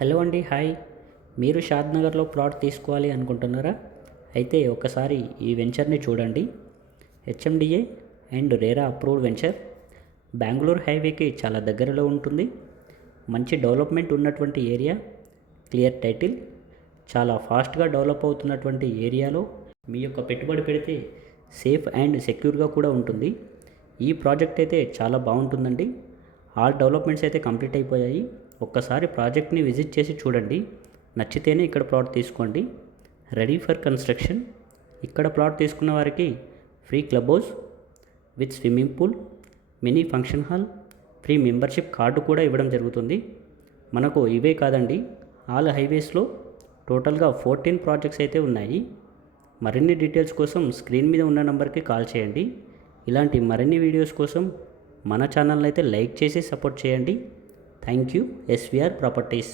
Hello అండి, hi. మీరు షాద్ నగర్లో ప్లాట్ తీసుకోవాలి అనుకుంటున్నారా? అయితే ఒకసారి ఈ వెంచర్ని చూడండి. HMDA and RERA approved venture. Bengaluru హైవేకి చాలా దగ్గరలో ఉంటుంది. మంచి డెవలప్మెంట్ ఉన్నటువంటి ఏరియా, క్లియర్ టైటిల్, చాలా ఫాస్ట్గా డెవలప్ అవుతున్నటువంటి ఏరియాలో మీ యొక్క పెట్టుబడి పెడితే సేఫ్ అండ్ సెక్యూర్గా కూడా ఉంటుంది. ఈ ప్రాజెక్ట్ అయితే చాలా బాగుంటుందండి. ఆల్ డెవలప్మెంట్స్ అయితే కంప్లీట్ అయిపోయాయి. ఒక్కసారి ప్రాజెక్ట్ని విజిట్ చేసి చూడండి. నచ్చితేనే ఇక్కడ ప్లాట్ తీసుకోండి. Ready for construction. ఇక్కడ ప్లాట్ తీసుకున్న వారికి free club house with swimming pool, mini function hall, free membership card కూడా ఇవ్వడం జరుగుతుంది. మనకు ఇవే కాదండి, ఆల్ హైవేస్లో టోటల్గా 14 ప్రాజెక్ట్స్ అయితే ఉన్నాయి. మరిన్ని డీటెయిల్స్ కోసం స్క్రీన్ మీద ఉన్న నెంబర్కి కాల్ చేయండి. ఇలాంటి మరిన్ని వీడియోస్ కోసం మన ఛానల్ని అయితే లైక్ చేసి సపోర్ట్ చేయండి. Thank you. SVR properties.